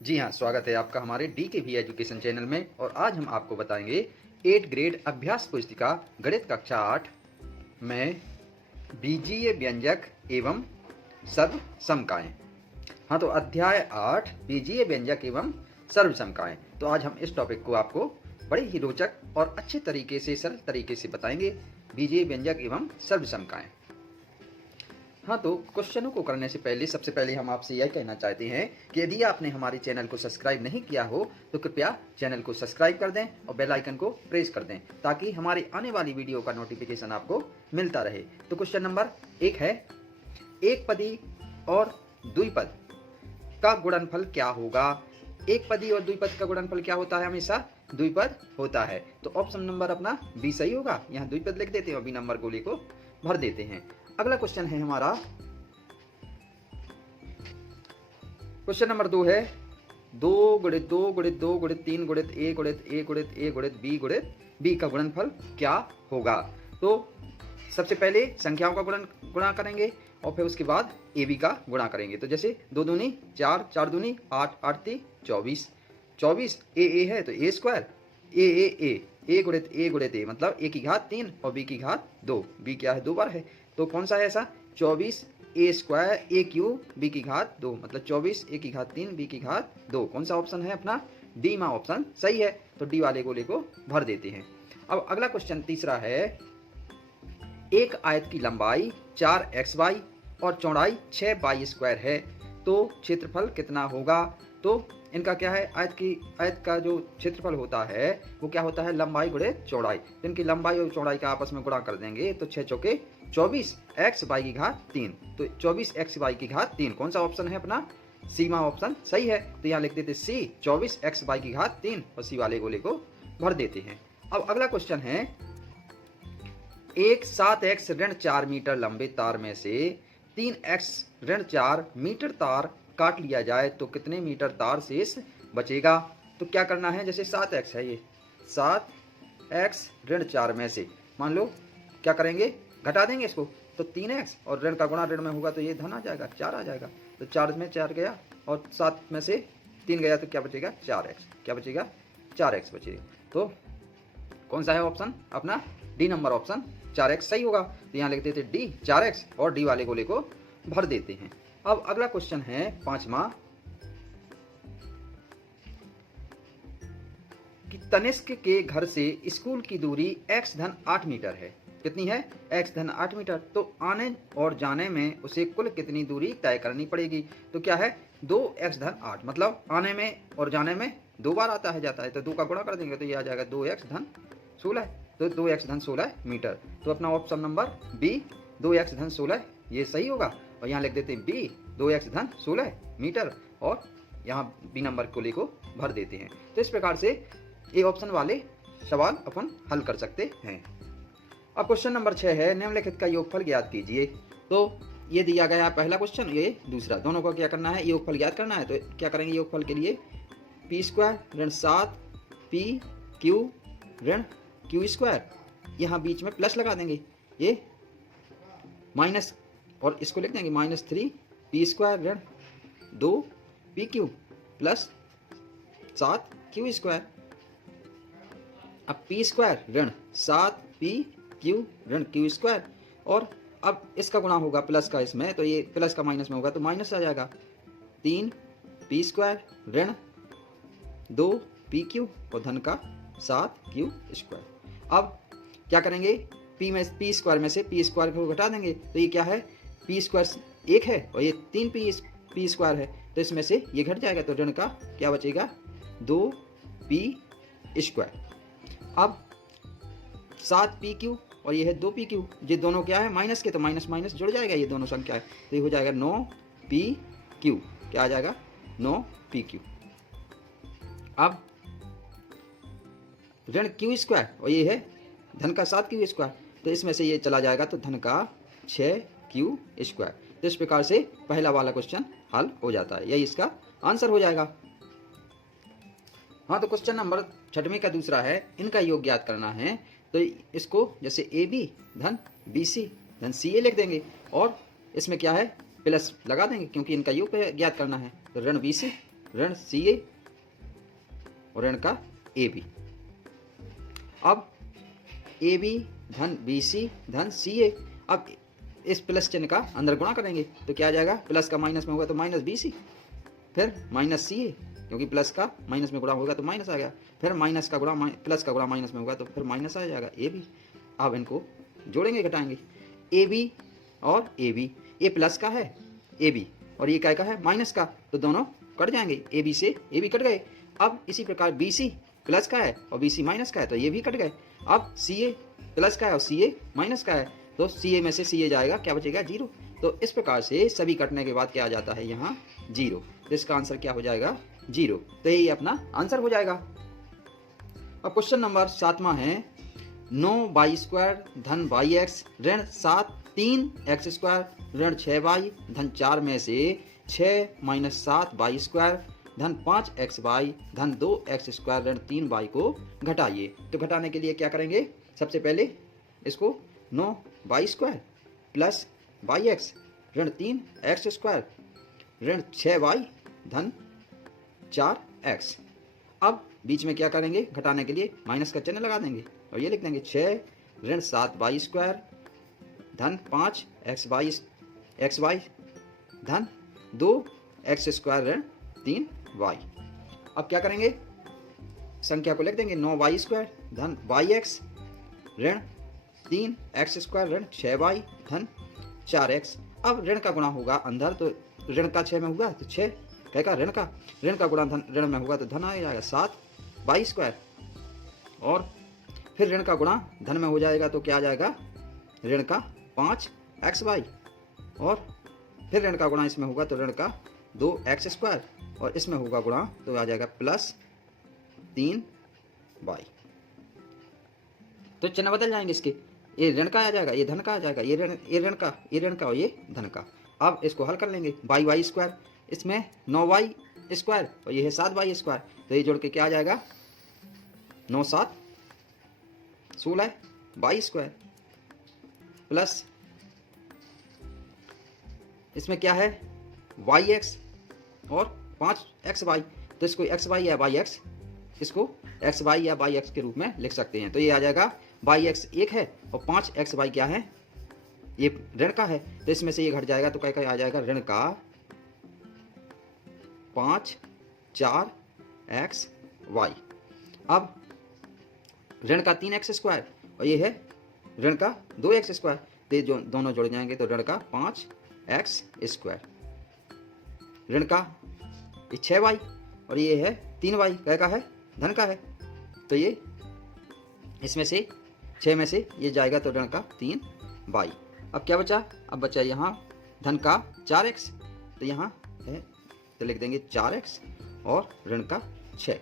जी हाँ, स्वागत है आपका हमारे DKV एजुकेशन चैनल में। और आज हम आपको बताएंगे 8 ग्रेड अभ्यास पुस्तिका गणित कक्षा 8 में बीजीय व्यंजक एवं सर्व समकाएं। हाँ, तो अध्याय 8 बीजीय व्यंजक एवं सर्व समकाएं। तो आज हम इस टॉपिक को आपको बड़े ही रोचक और अच्छे तरीके से, सरल तरीके से बताएंगे, बीजीय व्यंजक एवं सर्व समकाएं। हाँ, तो क्वेश्चनों को करने से पहले सबसे पहले हम आपसे यह कहना चाहते हैं कि यदि आपने हमारे चैनल को सब्सक्राइब नहीं किया हो तो कृपया चैनल को सब्सक्राइब कर दें और बेल आइकन को प्रेस कर दें ताकि हमारी आने वाली वीडियो का नोटिफिकेशन आपको मिलता रहे। तो क्वेश्चन नंबर 1 है, एक पदी और द्विपद का गुणनफल क्या होगा। एक पदी और द्विपद का गुणनफल क्या होता है? हमेशा द्विपद होता है। तो ऑप्शन नंबर अपना बी सही होगा। यहाँ द्विपद लिख देते हैं और बी नंबर गोले को भर देते हैं। अगला क्वेश्चन है हमारा, क्वेश्चन नंबर 2 है, 2 गुणित 2 गुणित 2 गुणित 3 गुणित ए गुणित ए गुणित ए गुणित बी का गुणनफल क्या होगा। तो सबसे पहले संख्याओं का गुणा करेंगे और फिर उसके बाद ए बी का गुणा करेंगे। तो जैसे 2 दूनी 4, 4 दूनी 8, 8 ती 24, 24 ए है तो ए स्क्वायर ए गुणित ए मतलब ए की घात 3 और बी की घात 2। बी क्या है? 2 बार है। तो कौन सा है ऐसा? 24 ए स्क्वायर ए क्यूब बी की घात 2 मतलब 24 ए की घात 3 बी की घात 2। कौन सा ऑप्शन है अपना? डी मा ऑप्शन सही है। तो डी वाले गोले को भर देते हैं। अब अगला क्वेश्चन तीसरा है, एक आयत की लंबाई 4xy और चौड़ाई 6y स्क्वायर है तो क्षेत्रफल कितना होगा। तो इनका क्या है? आयत का जो क्षेत्रफल होता है वो क्या होता है? लंबाई गुणे चौड़ाई। तो इनकी लंबाई और चौड़ाई का आपस में गुणा कर देंगे तो 6 चौके 24 x y की घात 3। तो 24 x y की घात 3 कौन सा ऑप्शन है अपना? सी मा ऑप्शन सही है। तो यहाँ लिख देते सी, 24 x y की घात 3 और सी वाले गोले को भर देते हैं। अब अगला क्वेश्चन है, एक 7x ऋण 4 मीटर लंबे तार में से 3x ऋण 4 मीटर तार काट लिया जाए तो कितने मीटर तार शेष बचेगा। तो क्या करना है? जैसे 7x है, ये 7x ऋण 4 में से मान लो क्या करेंगे? घटा देंगे इसको। तो 3x और ऋण का गुणा ऋण में होगा तो ये धन आ जाएगा, 4 आ जाएगा। तो 4 में 4 गया और 7 में से 3 गया तो क्या बचेगा? 4x। क्या बचेगा? 4x बचेगा। तो कौन सा है ऑप्शन अपना? डी नंबर ऑप्शन 4x सही होगा। तो यहाँ लिख देते डी 4x और डी वाले गोले को भर देते हैं। अब अगला क्वेश्चन है 5वां, कि तनिष्क के घर से स्कूल की दूरी x धन 8 मीटर है। कितनी है? x धन 8 मीटर। तो आने और जाने में उसे कुल कितनी दूरी तय करनी पड़ेगी। तो क्या है? 2x धन 8 मतलब आने में और जाने में 2 बार आता है जाता है तो 2 का गुणा कर देंगे तो ये आ जाएगा 2x धन 16। तो 2x धन 16 मीटर। तो अपना ऑप्शन नंबर बी 2x धन 16 ये सही होगा। और यहाँ लिख देते हैं बी 2x धन 16 मीटर और यहाँ बी नंबर कोले को भर देते हैं। तो इस प्रकार से ए ऑप्शन वाले सवाल अपन हल कर सकते हैं। अब क्वेश्चन नंबर 6 है, निम्नलिखित का योगफल ज्ञात कीजिए। तो ये दिया गया है पहला क्वेश्चन, ये दूसरा, दोनों को क्या करना है? योगफल ज्ञात करना है। तो क्या करेंगे योगफल के लिए? पी स्क्वायर ऋण 7 पी क्यू ऋण क्यू स्क्वायर, यहाँ बीच में प्लस लगा देंगे, ये माइनस और इसको लिख देंगे -3 पी स्क्वायर ऋण 2 P Q plus 7 Q square. अब पी स्क्वायर ऋण 7 पी क्यू ऋण क्यू स्क्वायर और अब इसका गुणा होगा प्लस का इसमें, तो ये प्लस का माइनस में होगा तो माइनस आ जाएगा 3 पी स्क्वायर ऋण 2 पी क्यू और धन का 7 क्यू स्क्वायर। अब क्या करेंगे? पी स्क्वायर में से पी स्क्वायर को घटा देंगे तो ये क्या है? पी स्क्वायर 1 है और ये 3 पी स्क्वायर है तो इसमें से ये घट जाएगा तो ऋण का क्या बचेगा? 2 पी स्क्वायर। अब 7 पी क्यू और ये है 2 पी क्यू, ये दोनों क्या है? माइनस के, तो माइनस माइनस जुड़ जाएगा, ये दोनों संख्या है तो ये हो जाएगा 9 पी क्यू। क्या आ जाएगा? 9 पी क्यू। अब ऋण क्यू स्क्वायर और ये है धन का 7 क्यू स्क्वायर तो इसमें से ये चला जाएगा तो धन का 6 क्यू स्क्वायर। तो इस प्रकार से पहला वाला क्वेश्चन हल हो जाता है, यही इसका आंसर हो जाएगा। हाँ, तो क्वेश्चन नंबर 6वें का दूसरा है, इनका योग ज्ञात करना है। तो इसको जैसे ए बी धन बी सी धन सी ए लिख देंगे और इसमें क्या है? प्लस लगा देंगे क्योंकि इनका योग ज्ञात करना है। तो ऋण बी सी ऋण CA और ऋण का AB। अब AB धन BC धन CA। अब इस प्लस चिन्ह का अंदर गुणा करेंगे तो क्या आ जाएगा, प्लस का माइनस में होगा तो माइनस BC, फिर माइनस CA, क्योंकि प्लस का माइनस में गुणा होगा तो माइनस आ गया, फिर माइनस का गुणा प्लस का गुणा माइनस में होगा तो फिर माइनस आ जाएगा AB। अब इनको जोड़ेंगे घटाएंगे, AB और AB, ये प्लस का है AB और ये क्या का है, माइनस का, तो दोनों कट जाएंगे, AB से AB कट गए। अब इसी प्रकार BC प्लस का है और BC माइनस का है तो ये भी कट गए। अब CA प्लस का है और CA माइनस का है तो CA में से CA जाएगा, क्या बचेगा, 0। तो इस प्रकार से सभी कटने के बाद क्या आ जाता है यहाँ, 0। तो इसका आंसर क्या हो जाएगा, 0। तो ये अपना आंसर हो जाएगा। अब क्वेश्चन नंबर 7वां है, 9y² धन yx ऋण 7 3x² ऋण 6y धन 4 में से 6 - 7y² धन 5xy धन 2x² ऋण 3y को घटाइए। तो घटाने के लिए क्या करेंगे, सबसे पहले इसको 9y² प्लस yx ऋण 3x² ऋण 6y धन 4x। अब बीच में क्या करेंगे, घटाने के लिए माइनस का चिन्ह लगा देंगे और ये लिख देंगे 6 ऋण 7y² धन 5xy धन 2x² ऋण 3y। अब क्या करेंगे, संख्या को लिख देंगे 9y² धन yx ऋण 3x² ऋण 6y धन 4x। अब ऋण का गुणा होगा अंदर, तो ऋण का 6 में होगा तो 6 क्या ऋण का गुणा धन ऋण में होगा तो धन आ जाएगा 7y², और फिर ऋण का गुणा धन में हो जाएगा तो क्या आ जाएगा, ऋण का 5xy, और फिर ऋण का गुणा इसमें होगा तो ऋण का 2x², और इसमें होगा गुणा तो आ जाएगा प्लस 3y। तो चिन्ह बदल जाएंगे इसके, ये ऋण का आ जाएगा, ये धन का आ जाएगा, ये ऋण का और ये धन का। अब इसको हल कर लेंगे, y² इसमें 9y² और ये है 7y², तो ये जोड़ के क्या आ जाएगा, 9 7 16 y² प्लस इसमें क्या है yx और 5xy, तो इसको xy या yx, इसको xy या yx के रूप में लिख सकते हैं। तो ये आ जाएगा yx 1 है और 5xy क्या है, ये ऋण का है, तो इसमें से ये घट जाएगा तो क्या आ जाएगा, ऋण का 5 4xy। अब ऋण का 3x² और ये है ऋण का 2x², तो ये जो दोनों जुड़ जाएंगे तो ऋण का 5x², ऋण का 6y और ये है 3y, क्या का है, धन का है, तो ये इसमें से 6 में से ये जाएगा तो ऋण का 3y। अब क्या बचा, अब बचा यहाँ धन का 4x, तो यहाँ है तो लिख देंगे 4x और ऋण का 6,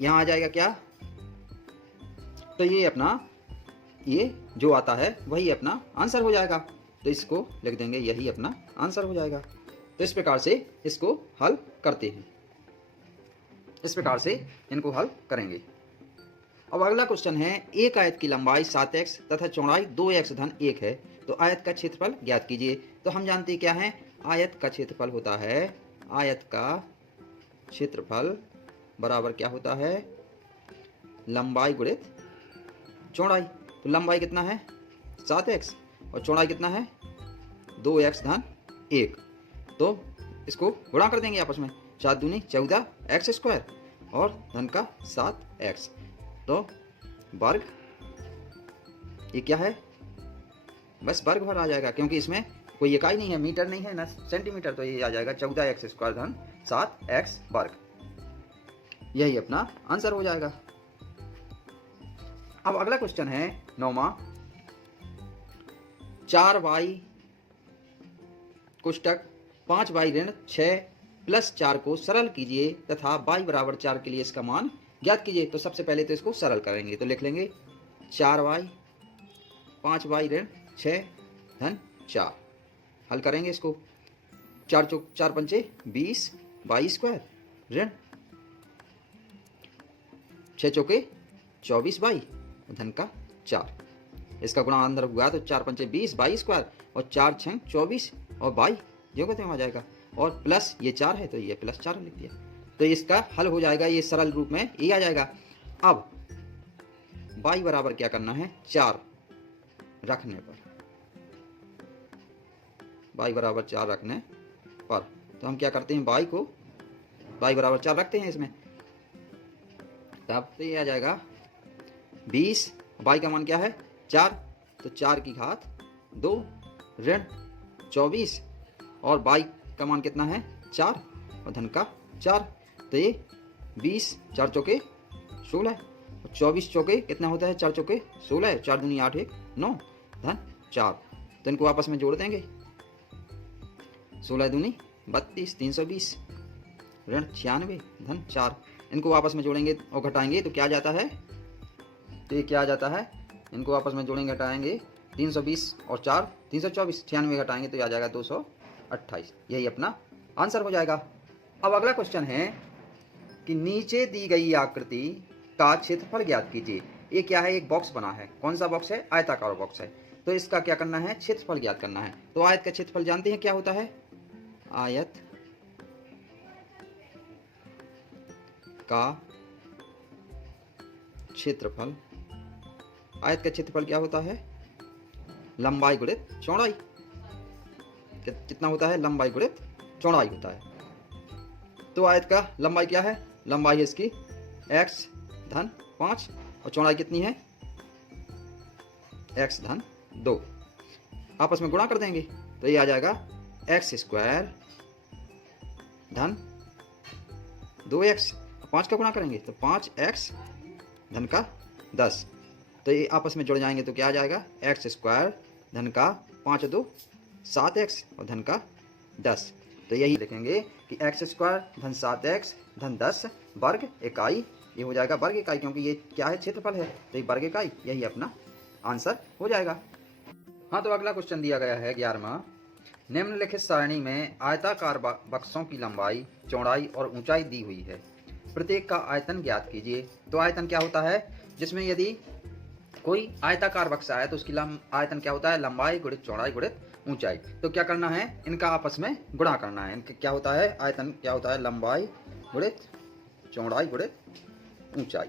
यहाँ आ जाएगा क्या, तो ये अपना ये जो आता है वही अपना आंसर हो जाएगा। तो इसको लिख देंगे, यही अपना आंसर हो जाएगा। तो इस प्रकार से इसको हल करते हैं, इस प्रकार से इनको हल करेंगे। अब अगला क्वेश्चन है, एक आयत की लंबाई 7x तथा चौड़ाई 2x धन 1 है, तो आयत का क्षेत्रफल ज्ञात कीजिए। तो हम जानते हैं क्या है, आयत का क्षेत्रफल होता है, आयत का क्षेत्रफल बराबर क्या होता है, लंबाई गुणित चौड़ाई। तो लंबाई कितना है 7x और चौड़ाई कितना है 2x धन 1, तो इसको गुणा कर देंगे आपस में, 7 दूनी 14x² और धन का 7x, तो वर्ग, ये क्या है, बस वर्ग भर आ जाएगा, क्योंकि इसमें कोई इकाई नहीं है, मीटर नहीं है ना सेंटीमीटर, तो ये आ जाएगा 14x² धन 7x वर्ग। यही अपना आंसर हो जाएगा। अब अगला क्वेश्चन है 9वां, 4y कोष्टक 5y ऋण 6 प्लस 4 को सरल कीजिए तथा y बराबर 4 के लिए इसका मान ज्ञात कीजिए। तो सबसे पहले तो इसको सरल करेंगे, तो लिख लेंगे 4y 5y ऋण 6 धन 4, हल करेंगे इसको, 4 पंचे 20 y² ऋण 6 चौके 24 y धन का 4, इसका गुणा अंदर हुआ तो 4 पंचे 20 y² और 4 6 24 और y जो कहते हैं आ जाएगा। और प्लस ये 4 है तो ये प्लस 4 लिख दिया। तो इसका हल हो जाएगा, ये सरल रूप में ये आ जाएगा। अब y बराबर क्या करना है, 4 रखने पर, y बराबर 4 रखने पर तो हम क्या करते हैं, y बराबर 4 रखते हैं इसमें, तब तो ये आ जाएगा 20, y का मान क्या है 4, तो 4 की घात 2 ऋण 24 और y का मान कितना है 4 और धन का 4, तो ये 20 4 चौके 16 और 24 चौके कितना होता है 4 चौके 16, 4 दूनी 8 1 9 धन 4, तो इनको आपस में जोड़ देंगे, 16 दूनी 32 320 ऋण 96 धन 4, इनको आपस में जोड़ेंगे और घटाएंगे तो क्या जाता है, तो ये क्या जाता है, इनको आपस में जोड़ेंगे घटाएंगे 320 और 4 324, 96 घटाएंगे तो आ जाएगा 228, यही अपना आंसर हो जाएगा। अब अगला क्वेश्चन है कि नीचे दी गई आकृति का क्षेत्रफल ज्ञात कीजिए। ये क्या है, एक बॉक्स बना है, कौन सा बॉक्स है, आयताकार बॉक्स है, तो इसका क्या करना है, क्षेत्रफल ज्ञात करना है। तो आयत का क्षेत्रफल जानते हैं क्या होता है, आयत का क्षेत्रफल, आयत का क्षेत्रफल क्या होता है, लंबाई गुणित चौड़ाई, कितना होता है, लंबाई गुणित चौड़ाई होता है। तो आयत का लंबाई क्या है, लंबाई है इसकी x धन 5 और चौड़ाई कितनी है x धन 2, आपस में गुणा कर देंगे तो ये आ जाएगा x स्क्वायर धन 2x, 5 का गुणा करेंगे तो 5x धन का 10, तो ये आपस में जुड़ जाएंगे तो क्या आ जाएगा, x स्क्वायर धन का 5 2 7x और धन का 10, तो यही लिखेंगे कि x स्क्वायर धन 7x धन 10 वर्ग इकाई, ये हो जाएगा वर्ग इकाई, क्योंकि ये क्या है, क्षेत्रफल है, तो ये वर्ग इकाई, यही अपना आंसर हो जाएगा। हाँ, तो अगला क्वेश्चन दिया गया है 11वां, निम्नलिखित सारणी में आयताकार बक्सों की लंबाई चौड़ाई और ऊंचाई दी हुई है, प्रत्येक का आयतन ज्ञात कीजिए। तो आयतन क्या होता है, जिसमें यदि कोई आयताकार बक्सा है तो उसकी आयतन क्या होता है, लंबाई गुणित चौड़ाई गुणित ऊंचाई। तो क्या करना है, इनका आपस में गुणा करना है, इनका क्या होता है, आयतन क्या होता है, लंबाई गुणित चौड़ाई गुणित ऊंचाई।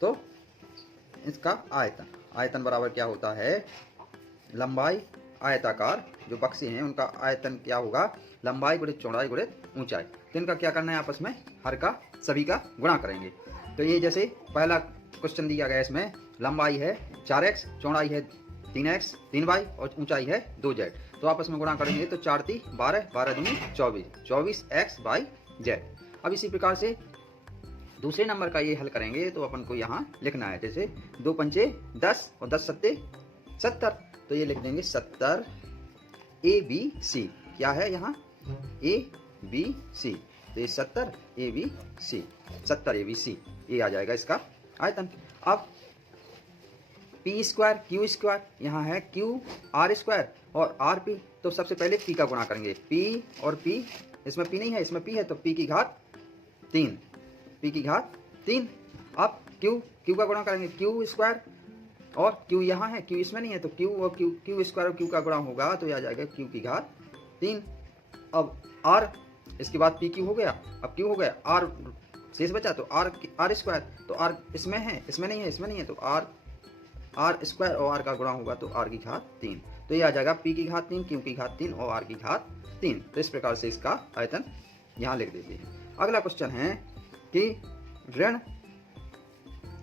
तो इसका आयतन, आयतन बराबर क्या होता है, लंबाई, आयताकार जो बक्से हैं उनका आयतन क्या होगा, लंबाई गुणित चौड़ाई गुणित ऊंचाई। तो इनका क्या करना है, आपस में हर का सभी का गुणा करेंगे। तो ये जैसे पहला क्वेश्चन दिया गया, इसमें लंबाई है 4x, चौड़ाई है 3x 3y और ऊंचाई है 2z, तो आपस में गुणा करेंगे तो 4 3 12 12 दूनी 24 24x बाई z। अब इसी प्रकार से दूसरे नंबर का ये हल करेंगे तो अपन को यहाँ लिखना है, जैसे 2 पंचे 10 और 10 सत्ते 70, तो ये लिख देंगे 70 ABC, क्या है यहाँ ABC, तो ये 70 ABC, 70 ABC, ये आ जाएगा इसका आयतन। अब पी स्क्वायर क्यू स्क्वायर, यहाँ है क्यू आर स्क्वायर और आर पी, तो सबसे पहले पी का गुणा करेंगे, पी और पी, इसमें पी नहीं है इसमें पी है, तो पी की घात 3, पी की घात 3। अब क्यू का गुणा करेंगे, क्यू स्क्वायर और क्यू यहाँ है, क्यू इसमें नहीं है, तो क्यू और क्यू स्क्वायर और क्यू का गुणा होगा तो यह आ जाएगा क्यू की घात 3। अब आर, इसके बाद पी क्यू हो गया, अब क्यू हो गया, आर शेष बचा तो आर स्क्वायर, तो आर इसमें है इसमें नहीं है इसमें नहीं है, तो आर स्क्वायर और आर का गुणा होगा तो आर की घात 3, तो ये आ जाएगा पी की घात 3, क्यू की घात 3 और आर की घात 3। तो इस प्रकार से इसका आयतन यहाँ लिख देते हैं। अगला क्वेश्चन है कि ऋण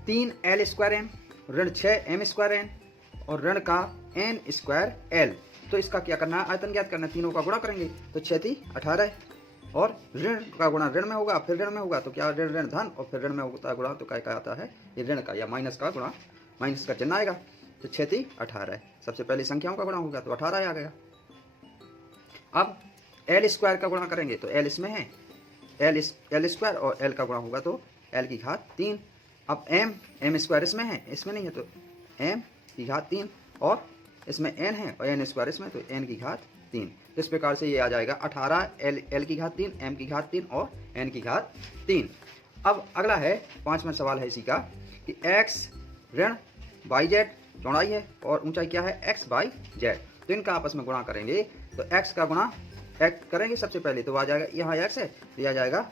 3l स्क्वायर एन, ऋण 6m स्क्वायर एन और ऋण का n स्क्वायर l, तो इसका क्या करना है, आयतन ज्ञात करना है, तीनों का गुणा करेंगे तो 6 3 18 और ऋण का गुणा ऋण में होगा, फिर ऋण में होगा तो क्या, ऋण ऋण धन और फिर ऋण में होता है गुणा, तो क्या आता है, ये ऋण का या माइनस का गुणा, माइनस का चिन्ह आएगा, तो 6 3 18, सबसे पहले संख्याओं का गुणा होगा तो 18 आ गया। अब एल स्क्वायर का गुणा करेंगे तो एल इसमें है, एल स्क्वायर और एल का गुणा होगा तो एल की घात 3। अब एम स्क्वायर इसमें है इसमें नहीं है, तो एम की घात 3 और इसमें एन है और एन स्क्वायर इसमें, तो एन की घात 3। तो इस प्रकार से ये आ जाएगा 18 एल की घात 3, एम की घात 3 और एन की घात 3। अब अगला है 5वां सवाल है इसी का कि एक्स ऋण बाई जेड चौड़ाई है और ऊंचाई क्या है x बाई जेड, तो इनका आपस में गुणा करेंगे तो x का गुणा एक्स करेंगे सबसे पहले तो आ जाएगा, यहाँ एक्स है तो यह आ जाएगा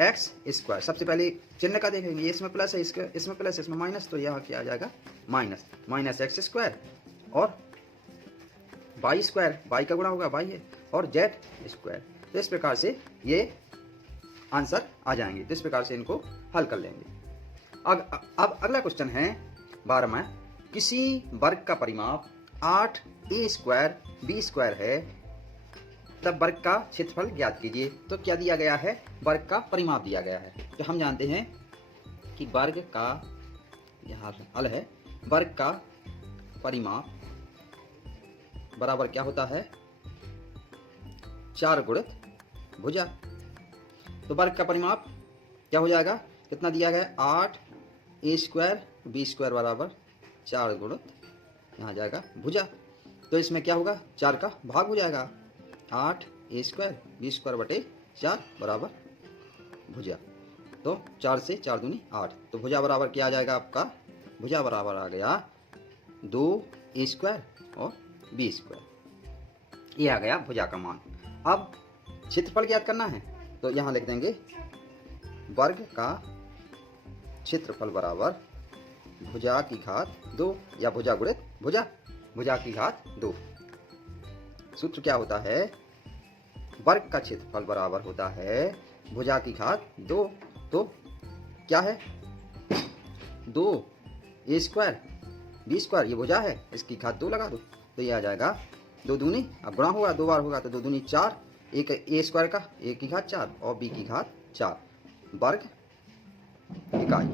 एक्स स्क्वायर। सबसे पहले चिन्ह का देखेंगे, इसमें प्लस है, इसमें प्लस, इसमें माइनस, तो यहाँ क्या आ जाएगा माइनस, माइनस एक्स स्क्वायर और वाई स्क्वायर, वाई का गुणा होगा वाई है, और जेड स्क्वायर। तो इस प्रकार से ये आंसर आ जाएंगे। तो इस प्रकार से इनको हल कर लेंगे। अब अगला क्वेश्चन है 12वां। किसी वर्ग का परिमाप 8a स्क्वायर b स्क्वायर है, तब वर्ग का क्षेत्रफल ज्ञात कीजिए। तो क्या दिया गया है, वर्ग का परिमाप दिया गया है। तो हम जानते हैं कि वर्ग का, यहाँ हल है, वर्ग का परिमाप बराबर क्या होता है, 4 गुणित भुजा। तो वर्ग का परिमाप क्या हो जाएगा, कितना दिया गया, 8a स्क्वायर b स्क्वायर बराबर 4 गुणित, यहाँ जाएगा भुजा। तो इसमें क्या होगा, 4 का भाग हो जाएगा, 8a स्क्वायर b स्क्वायर बटे 4 बराबर भुजा। तो 4 से 4 दूनी 8, तो भुजा बराबर क्या आ जाएगा आपका, भुजा बराबर आ गया 2a स्क्वायर और b स्क्वायर। ये आ गया भुजा का मान। अब क्षेत्रफल ज्ञात करना है, तो यहाँ लिख देंगे वर्ग का क्षेत्रफल बराबर भुजा की घात 2, या भुजा गुणित भुजा, भुजा की घात 2। सूत्र क्या होता है, वर्ग का क्षेत्रफल बराबर होता है भुजा की घात 2। तो क्या है, 2a स्क्वायर b स्क्वायर, ये भुजा है, इसकी घात 2 लगा दो, तो ये आ जाएगा 2 दूनी, अब गुणा होगा 2 बार होगा तो 2 दूनी 4, एक a स्क्वायर का a की घात 4 और b की घात 4 वर्ग इकाई,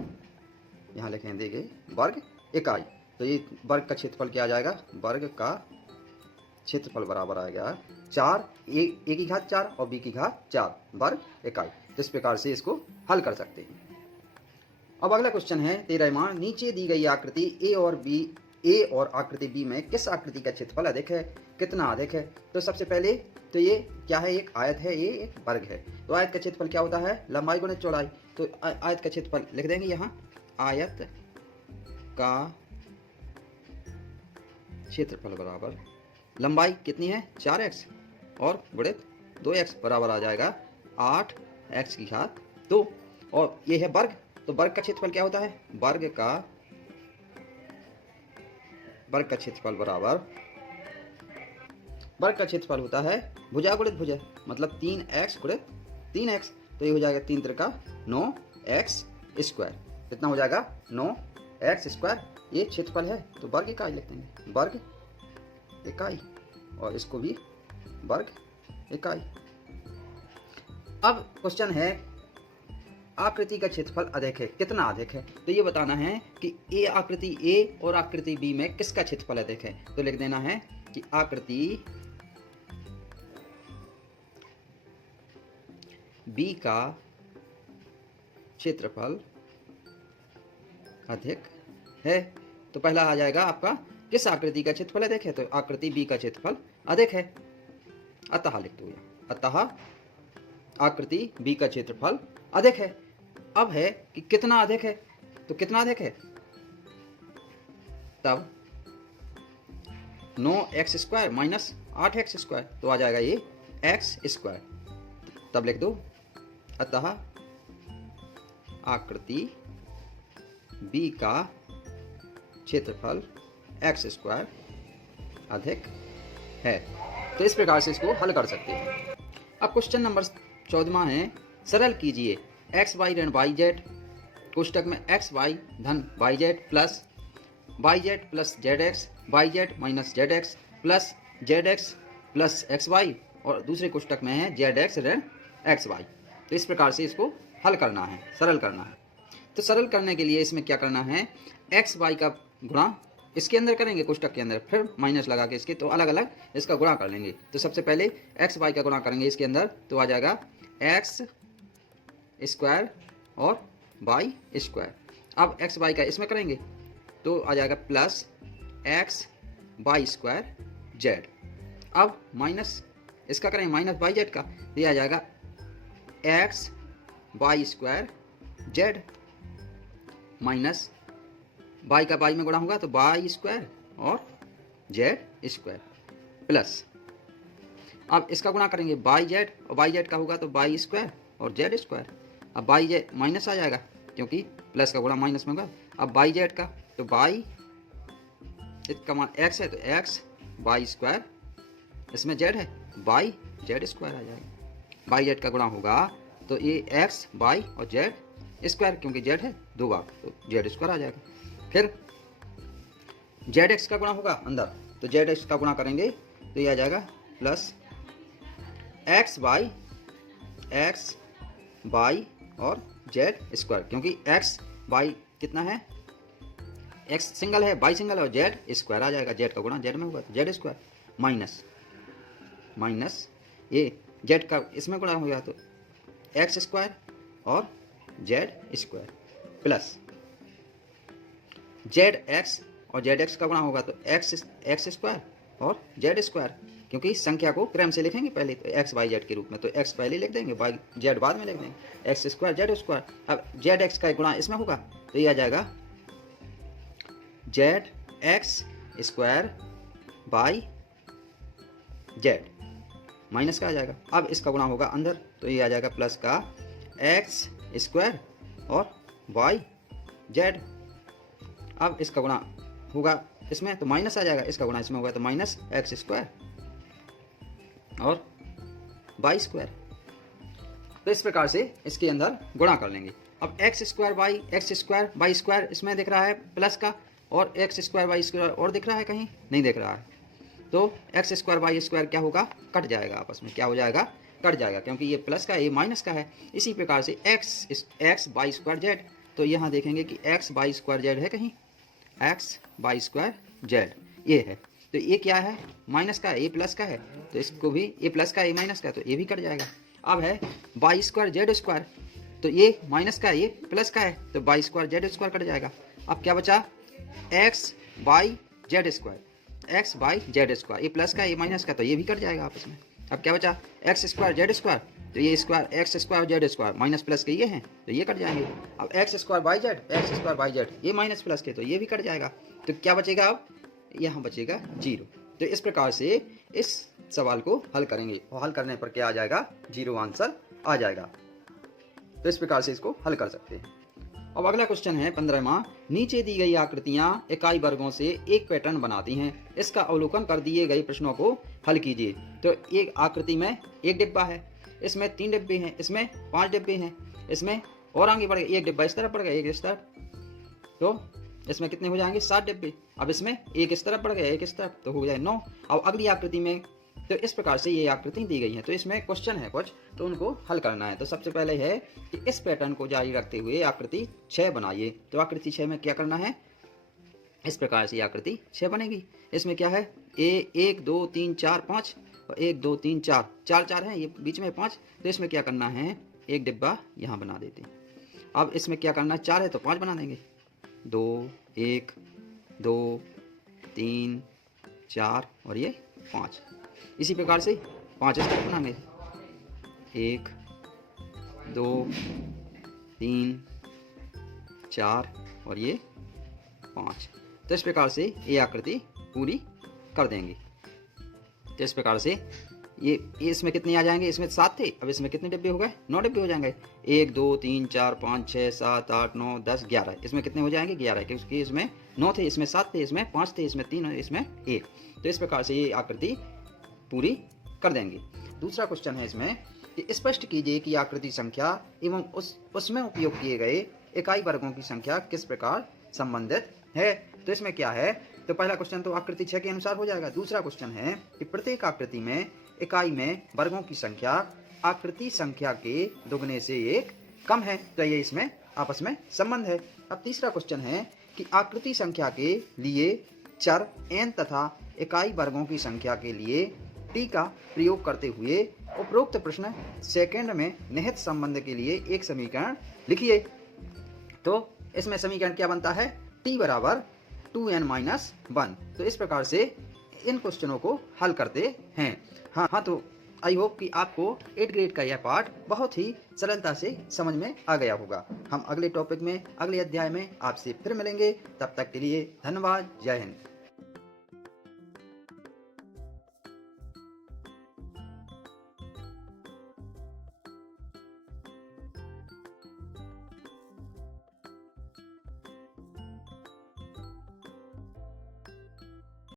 यहाँ लिखें देंगे वर्ग इकाई। तो ये वर्ग का क्षेत्रफल क्या आ जाएगा, वर्ग का क्षेत्रफल बराबर आ गया 4, a की घात 4 और b की घात 4 वर्ग इकाई। इस प्रकार से इसको हल कर सकते हैं। अब अगला क्वेश्चन है 13वां। नीचे दी गई आकृति ए और आकृति बी में किस आकृति का क्षेत्रफल अधिक है, कितना अधिक है। तो सबसे पहले तो ये क्या है, एक आयत है, ये एक वर्ग है। तो आयत का क्षेत्रफल क्या होता है, लंबाई गुणित चौड़ाई। तो आयत का क्षेत्रफल लिख देंगे यहाँ, आयत का क्षेत्रफल बराबर लंबाई कितनी है 4x और गुणित 2x बराबर आ जाएगा 8x की घात 2, और ये है वर्ग। तो वर्ग का क्षेत्रफल क्या होता है, वर्ग का क्षेत्रफल बराबर, वर्ग का क्षेत्रफल होता है भुजा गुणित भुजा, मतलब 3x गुणित 3x। तो ये हो जाएगा 3 त्रिका 9x स्क्वायर, कितना हो जाएगा 9x स्क्वायर। ये क्षेत्रफल है, तो वर्ग इकाई लिखते हैं, वर्ग इकाई, और इसको भी वर्ग इकाई। अब क्वेश्चन है आकृति का क्षेत्रफल अधिक है, कितना अधिक है। तो ये बताना है कि आकृति ए और आकृति बी में किसका क्षेत्रफल अधिक है। तो लिख देना है कि आकृति बी का क्षेत्रफल अधिक है। तो पहला आ जाएगा आपका, किस आकृति का क्षेत्रफल अधिक है, तो आकृति बी का क्षेत्रफल अधिक है। अतः लिख दो, अतः आकृति बी का क्षेत्रफल अधिक है। अब है कि कितना अधिक है, तो कितना अधिक है, तब 9x square minus 8x square, तो आ जाएगा ये x स्क्वायर। तब लिख दो, अतः आकृति b का क्षेत्रफल x स्क्वायर अधिक है। तो इस प्रकार से इसको हल कर सकते हैं। अब क्वेश्चन नंबर 14वां है, सरल कीजिए एक्स वाई ऋण वाई जेड कोष्टक में एक्स वाई धन y z plus y z plus z x, y z minus z x plus z x plus x y, और दूसरे कोष्टक में है जेड एक्स ऋण एक्स वाई। तो इस प्रकार से इसको हल करना है, सरल करना है। तो सरल करने के लिए इसमें क्या करना है, एक्स वाई का गुणा इसके अंदर करेंगे कोष्टक के अंदर, फिर माइनस लगा के इसके, तो अलग अलग इसका गुणा कर लेंगे। तो सबसे पहले एक्स वाई का गुणा करेंगे इसके अंदर, तो आ जाएगा एक्स स्क्वायर और वाई स्क्वायर। अब एक्स वाई का इसमें करेंगे तो आ जाएगा plus x y square z. अब माइनस इसका करेंगे माइनस वाई जेड का, तो ये आ जाएगा x y square z minus y का वाई में गुणा होगा तो वाई स्क्वायर और जेड स्क्वायर प्लस अब इसका गुणा करेंगे बाई जेड, और बाई जेड का होगा तो बाई स्क्वायर और जेड स्क्वायर। अब बाई जेड माइनस आ जाएगा क्योंकि प्लस का गुणा माइनस में होगा। अब बाई जेड का तो बाई, इसका मान एक्स है तो एक्स बाई स्क्वायर, इसमें जेड है बाई जेड स्क्वायर आ जाएगा। बाई जेड का गुणा होगा तो ये एक्स बाई और जेड स्क्वायर, क्योंकि जेड है दो बार तो जेड स्क्वायर आ जाएगा। फिर जेड एक्स का गुणा होगा अंदर, तो जेड एक्स का गुणा करेंगे तो ये आ जाएगा प्लस एक्स बाई और जेड स्क्वायर, क्योंकि एक्स बाई कितना है, एक्स सिंगल है बाई सिंगल है और जेड स्क्वायर आ जाएगा। जेड का गुणा जेड में होगा तो जेड स्क्वायर माइनस ये जेड का इसमें गुणा हो गया तो एक्स स्क्वायर और z square plus z x और जेड एक्स का गुणा होगा तो एक्स स्क्वायर और जेड स्क्वायर, क्योंकि संख्या को क्रम से लिखेंगे पहले तो एक्स बाई जेड के रूप में, तो एक्स पहले लिख देंगे बाई जेड बाद में लिख देंगे, एक्स स्क्वायर जेड स्क्वायर। अब जेड एक्स का गुणा इसमें होगा तो ये आ जाएगा Z x square by z minus का आ जाएगा। अब इसका गुणा होगा अंदर तो ये आ जाएगा प्लस का एक्स स्क्वायर और वाई जेड। अब इसका गुणा होगा इसमें तो माइनस आ जाएगा, इसका गुणा इसमें होगा तो माइनस एक्स स्क्वायर और वाई स्क्वायर। तो इस प्रकार से इसके अंदर गुणा कर लेंगे। अब एक्स स्क्वायर बाई स्क्वायर इसमें दिख रहा है प्लस का, और एक्स स्क्वायर बाई स्क्वायर और दिख रहा है कहीं नहीं दिख रहा है, तो एक्स स्क्वायर बाई स्क्वायर क्या होगा, कट जाएगा आपस में, क्या हो जाएगा, कट जाएगा, क्योंकि ये प्लस का ये माइनस का है। इसी प्रकार से एक्स बाई स्क्वायर जेड, तो यहाँ देखेंगे कि एक्स बाई स्क्वायर जेड है कहीं, एक्स बाई स्क्वायर जेड ये है, तो ये क्या है, माइनस का है, ये प्लस का है, तो इसको भी ये प्लस का ये माइनस का, तो ये भी कट जाएगा। अब है बाई स्क्वायर जेड स्क्वायर, तो ये माइनस का है ये प्लस का है, तो y square Z square cut जाएगा। अब क्या बचा, x by Z square, x by Z square, ये प्लस का ये माइनस का, तो ये भी कट जाएगा आपस में। अब क्या बचा, एक्स स्क्वायर जेड स्क्वायर, तो ये square x square Z square minus plus के ये हैं तो ये कट जाएंगे। अब एक्स स्क्वायर बाई जेड ये माइनस प्लस के, तो ये भी कट जाएगा, तो क्या बचेगा, अब यहाँ बचेगा 0। तो इस प्रकार से इस सवाल को हल करेंगे और हल करने पर क्या आ जाएगा, 0 आंसर आ जाएगा। तो इस प्रकार से इसको हल कर सकते हैं। अब अगला क्वेश्चन है 15वां, नीचे दी गई आकृतियां इकाई वर्गों से एक पैटर्न बनाती हैं, इसका अवलोकन कर दिए गए प्रश्नों को हल कीजिए। तो एक आकृति में एक डिब्बा है, इसमें 3 डिब्बे हैं, इसमें 5 डिब्बे हैं, इसमें और आगे बढ़ गए, एक डिब्बा इस तरफ बढ़ गया एक इस तरफ, तो इसमें कितने हो जाएंगे, 7 डिब्बे। अब इसमें एक इस तरफ बढ़ गया एक इस तरफ, तो हो जाए 9। अब अगली आकृति में, तो इस प्रकार से ये आकृति दी गई है, तो इसमें क्वेश्चन है कुछ, तो उनको हल करना है। तो सबसे पहले है कि इस पैटर्न को जारी रखते हुए आकृति 6 बनाइए। तो आकृति 6 में क्या करना है, इस प्रकार से आकृति 6 बनेगी। इसमें क्या है, 1 2 3 4 5 और 1 2 3 4 4 है, ये बीच में 5, तो इसमें क्या करना है, एक डिब्बा यहाँ बना देते हैं। अब इसमें क्या करना है, 4 है तो 5 बना देंगे, 2 1 2 3 4 और ये 5। इसी प्रकार से 5 इस तरफ बनाएंगे, 1 2 3 4 और ये 5। तो इस प्रकार से ये आकृति पूरी कर देंगे। तो इस प्रकार से ये इसमें कितने आ जाएंगे, इसमें 7 थे, अब इसमें कितने डिब्बे हो गए, 9 डिब्बे हो जाएंगे, 1 2 3 4 5 6 7 8 9 10 11, इसमें कितने हो जाएंगे 11, क्योंकि इसमें 9 थे, इसमें 7 थे, इसमें 5 थे, इसमें 3 और इसमें 1। तो इस प्रकार से ये आकृति पूरी कर देंगे। दूसरा क्वेश्चन है इसमें कि स्पष्ट कीजिए कि आकृति संख्या एवं उसमें उपयोग किए गए इकाई वर्गों की संख्या किस प्रकार संबंधित है। तो इसमें क्या है, तो पहला क्वेश्चन तो आकृति 6 के अनुसार हो जाएगा। दूसरा क्वेश्चन है कि प्रत्येक आकृति में इकाई में वर्गों की संख्या आकृति संख्या के दुगने से 1 कम है, तो ये इसमें आपस में संबंध है। अब तीसरा क्वेश्चन है कि आकृति संख्या के लिए चर n तथा इकाई वर्गों की संख्या के लिए t का प्रयोग करते हुए उपरोक्त प्रश्न सेकंड में निहित संबंध के लिए एक समीकरण लिखिए। तो इसमें समीकरण क्या बनता है, t बराबर 2n-1। तो इस प्रकार से इन क्वेश्चनों को हल करते हैं। हाँ, तो आई होप कि आपको 8th ग्रेड का यह पाठ बहुत ही सरलता से समझ में आ गया होगा। हम अगले टॉपिक में, अगले अध्याय में आपसे फिर मिलेंगे। तब तक के लिए धन्यवाद। जय हिंद।